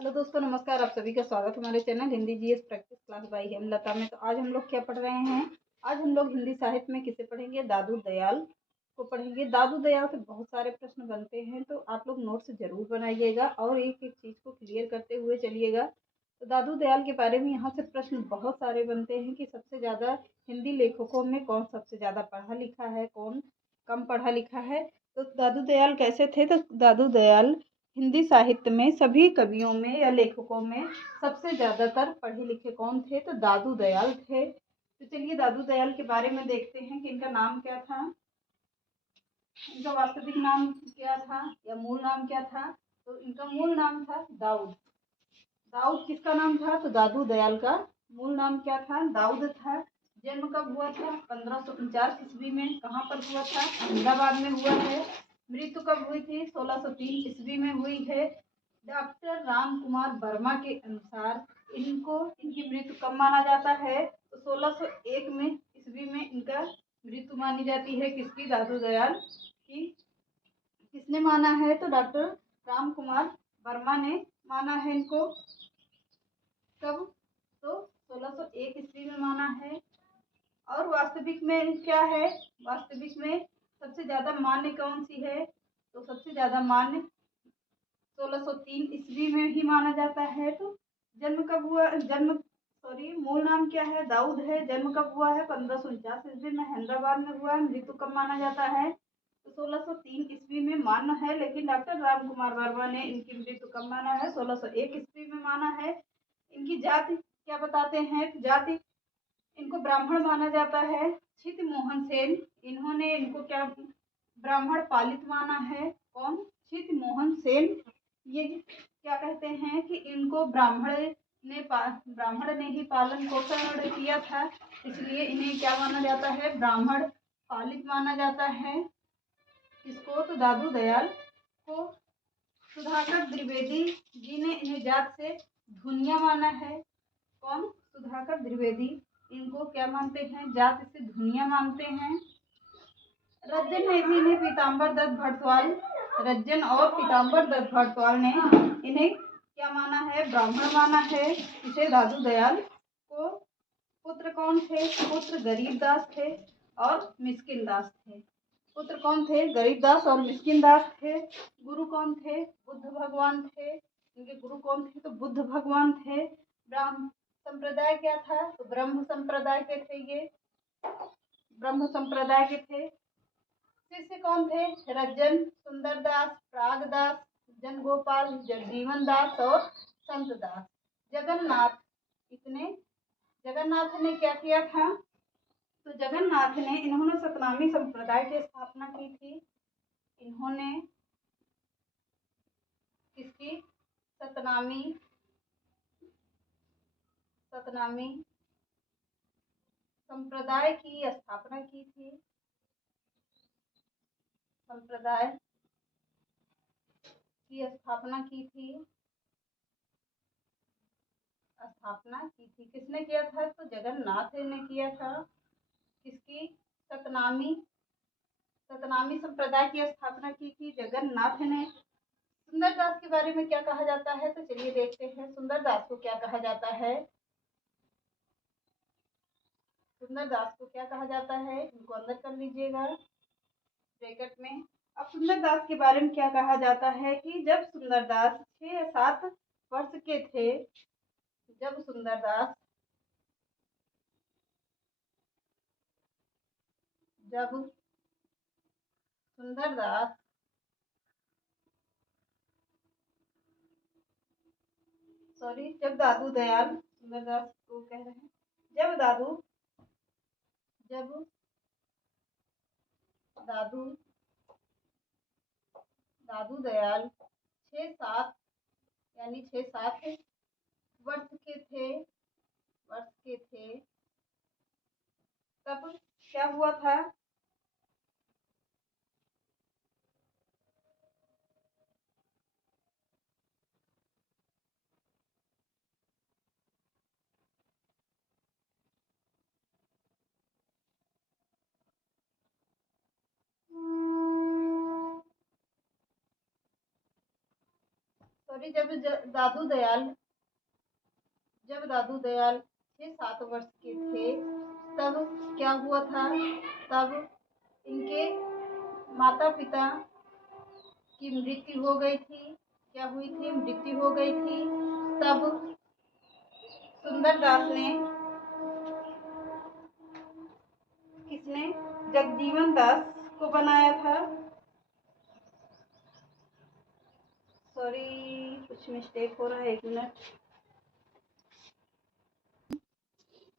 Hello दोस्तों, नमस्कार। आप सभी का स्वागत है हमारे channel Hindi GS practice class by Hemlata में। तो आज हम लोग क्या पढ़ रहे हैं? आज हम लोग हिंदी साहित्य में किसे पढ़ेंगे? दादू दयाल को पढ़ेंगे। दादू दयाल से बहुत सारे प्रश्न बनते हैं, तो आप लोग नोट्स जरूर बनाइएगा और एक एक चीज को क्लियर करते हुए चलिएगा। तो दादू दयाल के बारे में यहाँ से प्रश्न बहुत सारे बनते हैं कि सबसे ज्यादा हिंदी लेखकों में कौन सबसे ज्यादा पढ़ा लिखा है, कौन कम पढ़ा लिखा है। तो दादू दयाल कैसे थे? तो दादू दयाल हिंदी साहित्य में सभी कवियों में या लेखकों में सबसे ज्यादातर पढ़े लिखे कौन थे? तो दादू दयाल थे। तो चलिए दादू दयाल के बारे में देखते हैं कि इनका नाम क्या था, इनका वास्तविक नाम क्या था या मूल नाम क्या था। तो इनका मूल नाम था दाऊद। दाऊद किसका नाम था? तो दादू दयाल का मूल नाम क्या था? दाऊद था। जन्म कब हुआ था? 1549 ईस्वी में। कहाँ पर हुआ था? अहमदाबाद में हुआ है। मृत्यु कब हुई थी? 1603 ईस्वी में हुई है। डॉक्टर राम कुमार वर्मा के अनुसार इनकी मृत्यु कब माना जाता है? तो 1601 में ईस्वी में इनका मृत्यु मानी जाती है। किसकी? दादू दयाल की। किसने माना है? तो डॉक्टर राम कुमार वर्मा ने माना है इनको। कब? तो 1601 ईस्वी में माना है। और वास्तविक में क्या है? वास्तविक में सबसे ज्यादा मान्य कौन सी है? तो सबसे ज्यादा मान्य 1603 ईस्वी में ही माना जाता है। तो जन्म कब हुआ? मूल नाम क्या है? दाऊद है। जन्म कब हुआ है? 1549 ईस्वी में हैदराबाद में हुआ है। मृत्यु कब माना जाता है? तो 1603 ईस्वी में माना है, लेकिन डॉक्टर राम कुमार वर्मा ने इनकी मृत्यु कब माना है? 1601 ईस्वी में माना है। इनकी जाति क्या बताते हैं? जाति इनको ब्राह्मण माना जाता है। छित मोहन सेन, इन्होंने इनको क्या ब्राह्मण पालित माना है? कौन? छित मोहन सेन। ये क्या कहते हैं कि इनको ब्राह्मण ने ही पालन पोषण किया था, इसलिए इन्हें क्या माना जाता है? ब्राह्मण पालित माना जाता है। किसको? तो दादू दयाल को। सुधाकर द्विवेदी जी ने इन्हें जात से धुनिया माना है। कौन? सुधाकर द्विवेदी इनको क्या मानते हैं? जात से धुनिया मानते हैं। रज्जन नेगी ने पीताम्बर दत्त भटवाल, रज्जन और पीताम्बर दत्त भटवाल ने इन्हें क्या माना है? ब्राह्मण माना है इसे, दादू दयाल को। पुत्र कौन थे? पुत्र गरीबदास थे और मिस्किनदास थे। पुत्र कौन थे? गरीबदास और मिस्किनदास थे। गुरु कौन थे? बुद्ध भगवान थे। इनके गुरु कौन थे? तो बुद्ध भगवान थे। ब्राह्म संप्रदाय क्या था? तो ब्रह्म संप्रदाय के थे ये, ब्रह्म संप्रदाय के थे। शिष्य कौन थे? रज्जन, सुंदरदास, प्रागदास, जन गोपाल, जगजीवन दास और संत दास। जगन्नाथ, इतने जगन्नाथ ने क्या किया था? तो जगन्नाथ ने इन्होंने सतनामी संप्रदाय की स्थापना की थी। इन्होंने किसकी? सतनामी सतनामी संप्रदाय की स्थापना की थी। संप्रदाय की स्थापना की थी। किसने किया था? तो जगन्नाथ ने किया था। किसकी? सतनामी सतनामी संप्रदाय की स्थापना की थी जगन्नाथ ने। सुंदरदास के बारे में क्या कहा जाता है? तो चलिए देखते हैं सुंदरदास को क्या कहा जाता है। सुंदरदास को क्या कहा जाता है? इनको अंदर कर लीजिएगा ब्रैकेट में। अब सुंदरदास के बारे में क्या कहा जाता है कि जब सुंदरदास 6 या 7 वर्ष के थे, जब सुंदरदास जब सुंदरदास जब दादू दयाल सुंदरदास को कह रहे हैं, जब दादू दादू दयाल 6-7 यानी 6-7 वर्ष के थे तब क्या हुआ था? सॉरी जब दादू दयाल 6-7 वर्ष के थे तब क्या हुआ था। तब इनके माता पिता की मृत्यु हो गई थी। क्या हुई थी? मृत्यु हो गई थी। तब सुंदरदास ने किसने? जगजीवन दास को बनाया था। सॉरी कुछ मिस्टेक हो रहा है, 1 मिनट।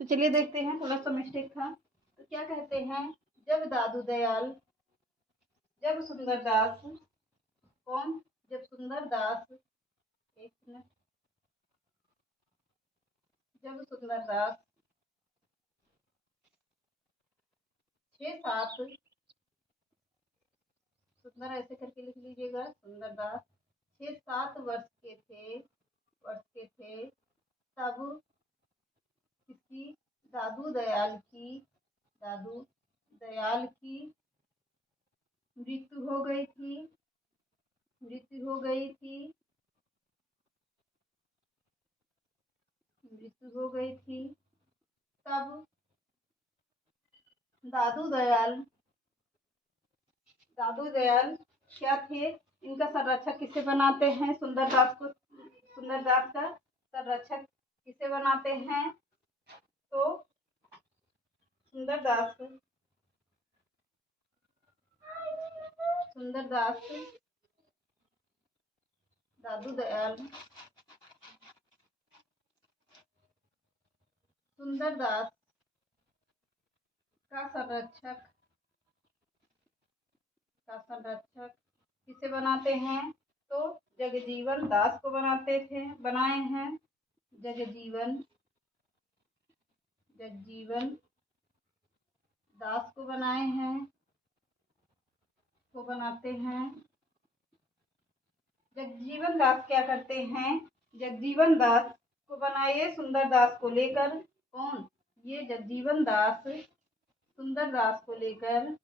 तो चलिए देखते हैं, थोड़ा सा मिस्टेक था। तो क्या कहते हैं, जब सुंदरदास कौन? जब सुंदरदास, 1 मिनट। जब सुंदरदास 6-7, सुंदर ऐसे करके लिख लीजिएगा, सुंदरदास 6-7 वर्ष के थे तब किसकी? दादू दयाल की मृत्यु हो गई थी। तब दादू दयाल क्या थे? इनका संरक्षक किसे बनाते हैं? सुंदरदास का संरक्षक किसे बनाते हैं? तो सुंदरदास दादू दयाल सुंदरदास का संरक्षक किसे बनाते हैं? तो जगजीवन दास को बनाए हैं। जगजीवन दास को बनाते हैं। जगजीवन दास क्या करते हैं? जगजीवन दास को बनाइए सुंदरदास को लेकर। कौन? ये जगजीवन दास सुंदरदास को लेकर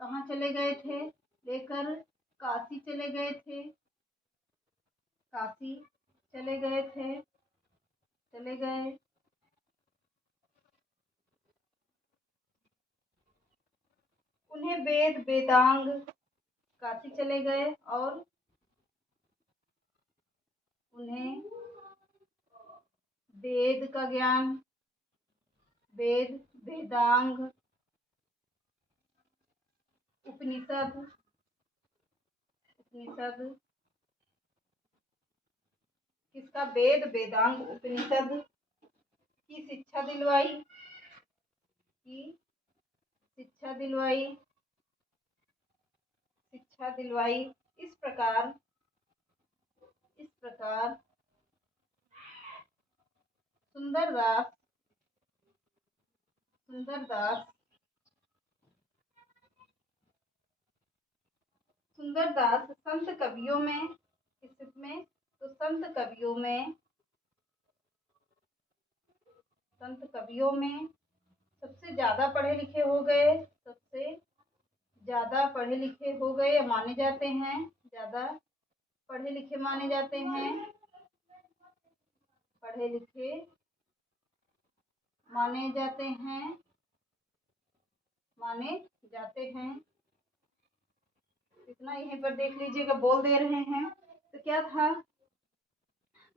कहाँ चले गए थे? लेकर काशी चले गए। उन्हें वेदांग काशी चले गए और उन्हें वेद का ज्ञान, वेदांग, उपनिषद किसका? वेदांग उपनिषद की शिक्षा दिलवाई। इस प्रकार सुंदरदास संत कवियों में सबसे ज्यादा पढ़े लिखे हो गए माने जाते हैं। ज्यादा पढ़े लिखे माने जाते हैं। इतना यहीं पर देख लीजिएगा, बोल दे रहे हैं। तो क्या था?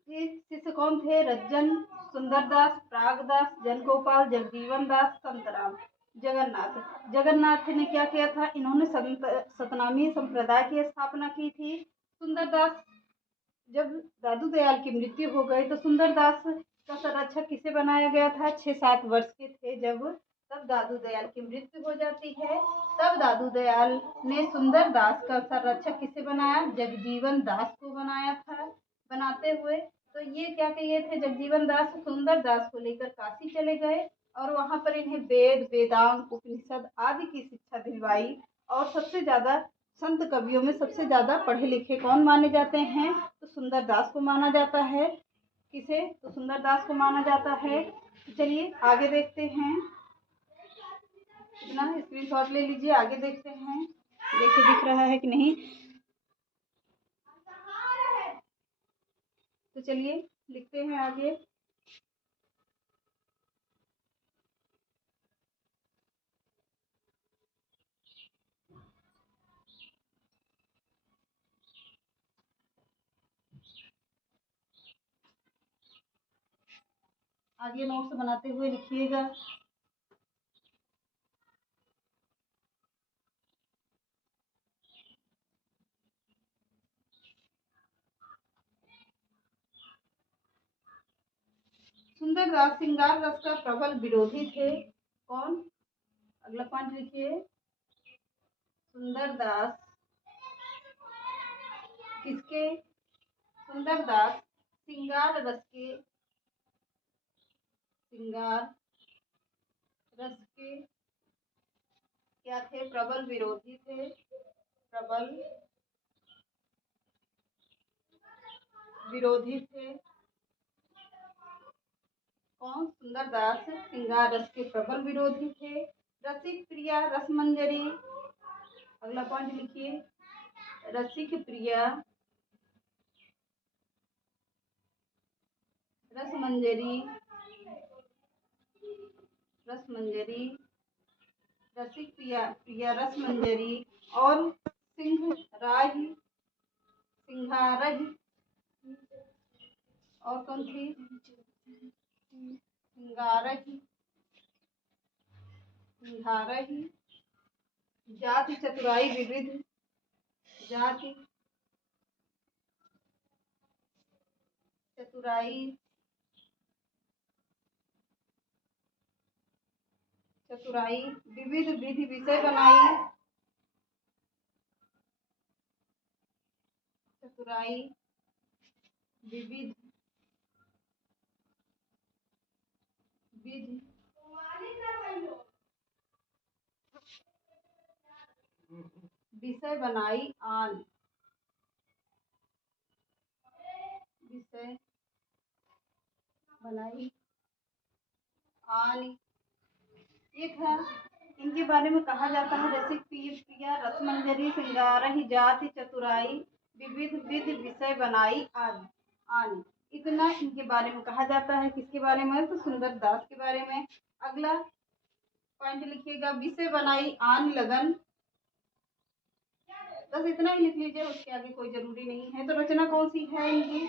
ये शिष्य कौन थे? रज्जन, सुंदरदास, प्रागदास, जनगोपाल, जगजीवन दास, संतराम, जगन्नाथ ने क्या किया था? इन्होंने सतनामी संप्रदाय की स्थापना की थी। सुंदरदास जब दादू दयाल की मृत्यु हो गई तो सुंदरदास का संरक्षक किसे बनाया गया था? 6-7 वर्ष के थे तब दादू दयाल की मृत्यु हो जाती है। तब दादू दयाल ने सुंदरदास का संरक्षक किसे बनाया? जगजीवन दास को बनाया था। बनाते हुए तो ये क्या किए थे? जगजीवन दास सुंदरदास को लेकर काशी चले गए और वहां पर इन्हें वेदांग, उपनिषद आदि की शिक्षा दिलवाई। और सबसे ज्यादा संत कवियों में सबसे ज्यादा पढ़े लिखे कौन माने जाते हैं? तो सुंदरदास को माना जाता है। किसे? तो सुंदरदास को माना जाता है। चलिए आगे देखते हैं। इतना स्क्रीनशॉट ले लीजिए। आगे देखते हैं, देखिए दिख रहा है कि नहीं। तो चलिए लिखते हैं आगे। आगे नोट्स बनाते हुए लिखिएगा। सुंदरदास श्रृंगार रस का प्रबल विरोधी थे। कौन? अगला पॉइंट लिखिए। सुंदरदास किसके? सुंदरदास श्रृंगार रस के, श्रृंगार रस के क्या थे? प्रबल विरोधी थे। प्रबल विरोधी थे। कौन? सुंदरदास श्रृंगार रस के प्रबल विरोधी थे। रसिक प्रिया रसमंजरी, अगला पॉइंट लिखिए। रसिक प्रिया रसमंजरी, रसमंजरी, रसिक प्रिया रसमंजरी और सिंघराही, सिंघारही, और कौन थी? सिंगारही, सिंघारही। जाति चतुराई विविध, जाति चतुराई, चतुराई विविध विधि विषय बनाई, चतुराई विविध विधि विषय बनाई आन, विषय बनाई आन। ये था। इनके बारे में कहा जाता है रसिक प्रिया रसमंजरी सिंगारही जाति चतुराई विविध विधि विषय बनाई आदि आन। इतना इनके बारे में कहा जाता है। किसके बारे में? तो सुंदरदास के बारे में। अगला पॉइंट लिखिएगा। विषय बनाई आन लगन, बस इतना ही लिख लीजिए, उसके आगे कोई जरूरी नहीं है। तो रचना कौन सी है इनकी?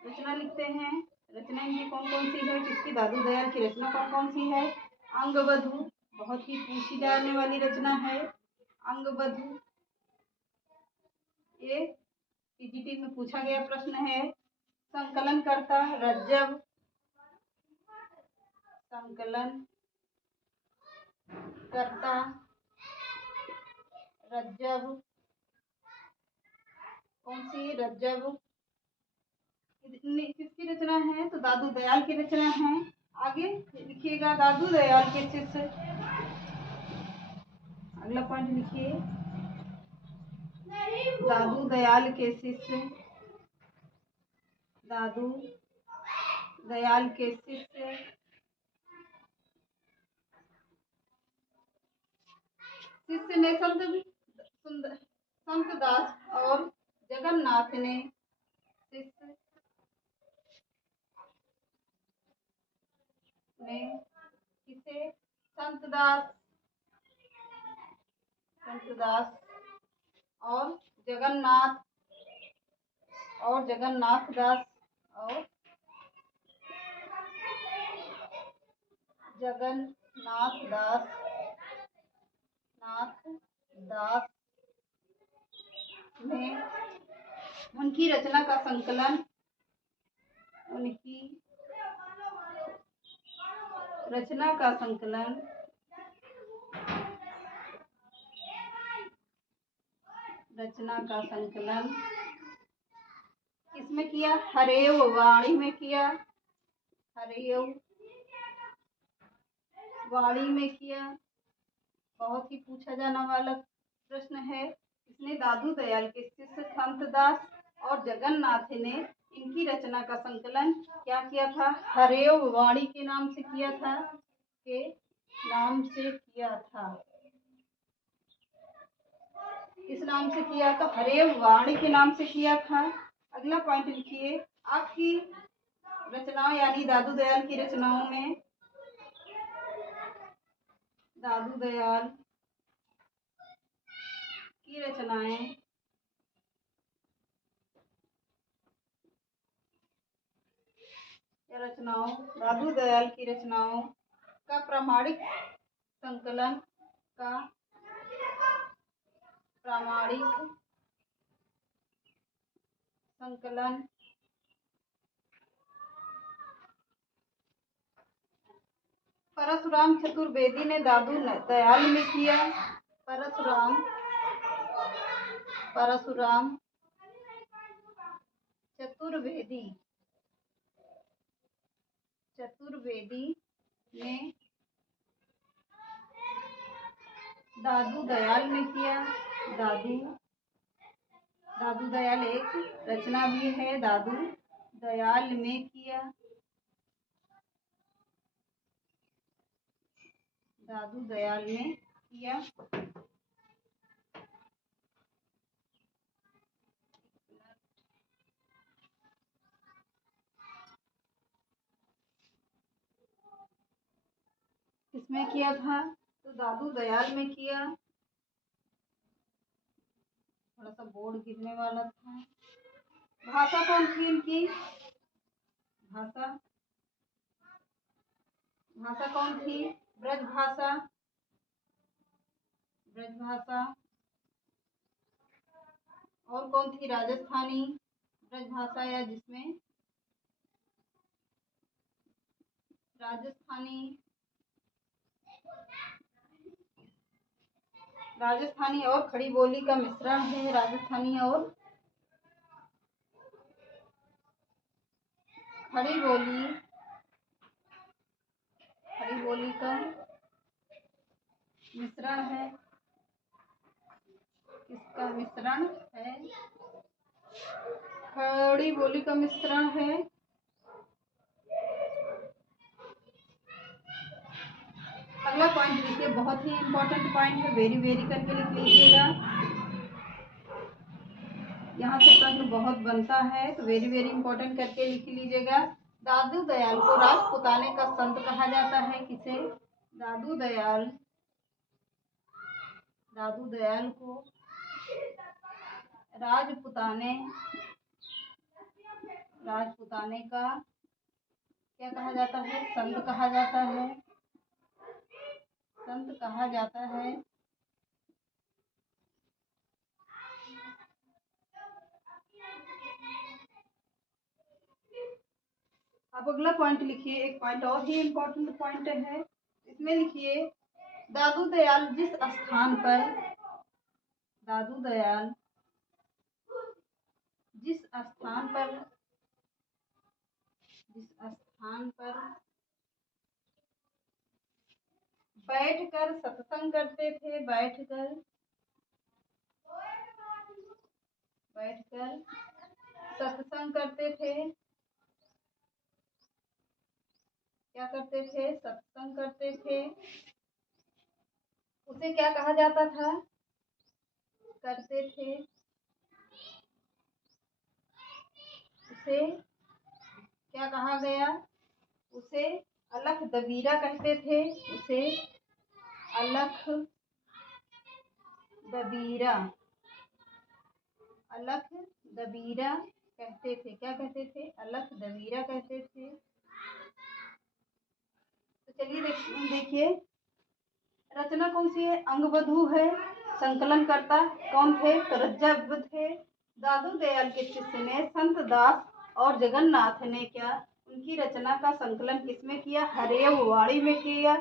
रचना लिखते हैं। रचना इनकी कौन कौन सी है? किसकी? दादू दयाल की रचना कौन कौन सी है? अंगबधू, बहुत ही पूछी जाने वाली रचना है अंगबधू। ये पीजीटी में पूछा गया प्रश्न है। संकलन करता रज्जव, संकलन करता रज्जव, कौन सी? रज्जव। किसकी रचना है? तो दादू दयाल की रचना है। आगे लिखिएगा। दादू दयाल के शिष्य, अगला पॉइंट लिखिए। दादू दयाल के शिष्य, दादू दयाल के शिष्य शिष्य ने संत दास और जगन्नाथ ने, शिष्य ने किसे? संत दास और जगन्नाथ दास और जगन्नाथ दास ने उनकी रचना का संकलन, उनकी रचना का संकलन किसमें किया? हरेव वाणी में किया। हरेव वाणी में किया। बहुत ही पूछा जाने वाला प्रश्न है। इसने दादू दयाल के शिष्य संत दास और जगन्नाथ ने इनकी रचना का संकलन क्या किया था? हरेव वाणी के नाम से किया था। के नाम से किया था? किस नाम से किया? तो हरेव वाणी के नाम से किया था। अगला पॉइंट लिखिए, आपकी रचनाओं यानी दादू दयाल की रचनाओं में दादू दयाल की रचनाएं दादू दयाल की रचनाओं का प्रामाणिक संकलन का प्रामाणिक संकलन परशुराम चतुर्वेदी ने दादू दयाल में किया। परशुराम चतुर्वेदी ने दादू दयाल में किया। दादू दयाल एक रचना भी है। दादू दयाल में किया। दादू दयाल में किया। किसमें किया था? तो दादू दयाल में किया। थोड़ा सा बोर्ड गिरने वाला था। भाषा कौन थी इनकी? भाषा कौन थी? ब्रज भाषा। और कौन थी? राजस्थानी ब्रज भाषा, या जिसमें राजस्थानी और खड़ी बोली का मिश्रण है। राजस्थानी और खड़ी बोली का मिश्रण है। किसका मिश्रण है? खड़ी बोली का मिश्रण है। अगला पॉइंट लिखिए, बहुत ही इम्पोर्टेंट पॉइंट है, वेरी वेरी करके लिख लीजिएगा। यहाँ से प्रश्न बहुत बनता है, तो वेरी वेरी इंपॉर्टेंट करके लिख लीजिएगा। दादू दयाल को राजपुताने का संत कहा जाता है। किसे? दादू दयाल को राजपुताने का क्या कहा जाता है? संत कहा जाता है। अब अगला पॉइंट लिखिए, एक पॉइंट और ही इम्पोर्टेंट पॉइंट है। इसमें लिखिए, दादू दयाल जिस स्थान पर बैठकर सत्संग करते थे। बैठकर सत्संग करते थे। क्या करते थे? सत्संग करते थे। उसे क्या कहा जाता था? करते थे। उसे क्या कहा गया? उसे अलख दबीरा कहते थे। उसे अलख दबीरा कहते थे। क्या कहते थे? अलख दबीरा कहते थे। तो चलिए देखिए, रचना कौन सी है? अंगबधू है। संकलनकर्ता कौन थे? तो रज्जा थे। दादू दयाल के शिष्य ने संत दास और जगन्नाथ ने क्या उनकी रचना का संकलन किसमें किया? हरेव वाणी में किया,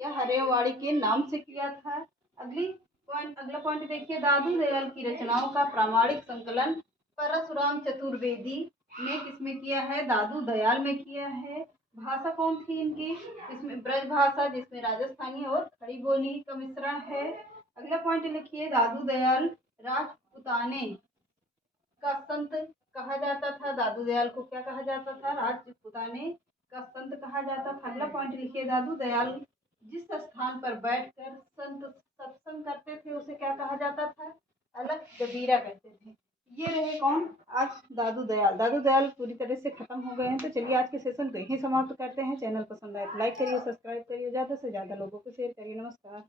या हरेव वाणी के नाम से किया था। अगला पॉइंट देखिए, दादू दयाल की रचनाओं का प्रामाणिक संकलन परशुराम चतुर्वेदी ने किसमें किया है? दादू दयाल में किया है। भाषा कौन थी इनकी? इसमें ब्रज भाषा, जिसमें राजस्थानी और खड़ी बोली का मिश्रण है। अगला पॉइंट लिखिए, दादू दयाल राजपुताने का संत कहा जाता था। दादू दयाल को क्या कहा जाता था? राजपुताने का संत कहा जाता था। अगला पॉइंट लिखिए, दादू दयाल जिस स्थान पर बैठकर संत सत्संग करते थे उसे क्या कहा जाता था? अलख जबीरा कहते थे। ये रहे कौन? आज दादू दयाल। दादू दयाल पूरी तरह से खत्म हो गए हैं। तो चलिए आज के सेशन को यहीं समाप्त करते हैं। चैनल पसंद आए तो लाइक करिए, सब्सक्राइब करिए, ज़्यादा से ज़्यादा लोगों को शेयर करिए। नमस्कार।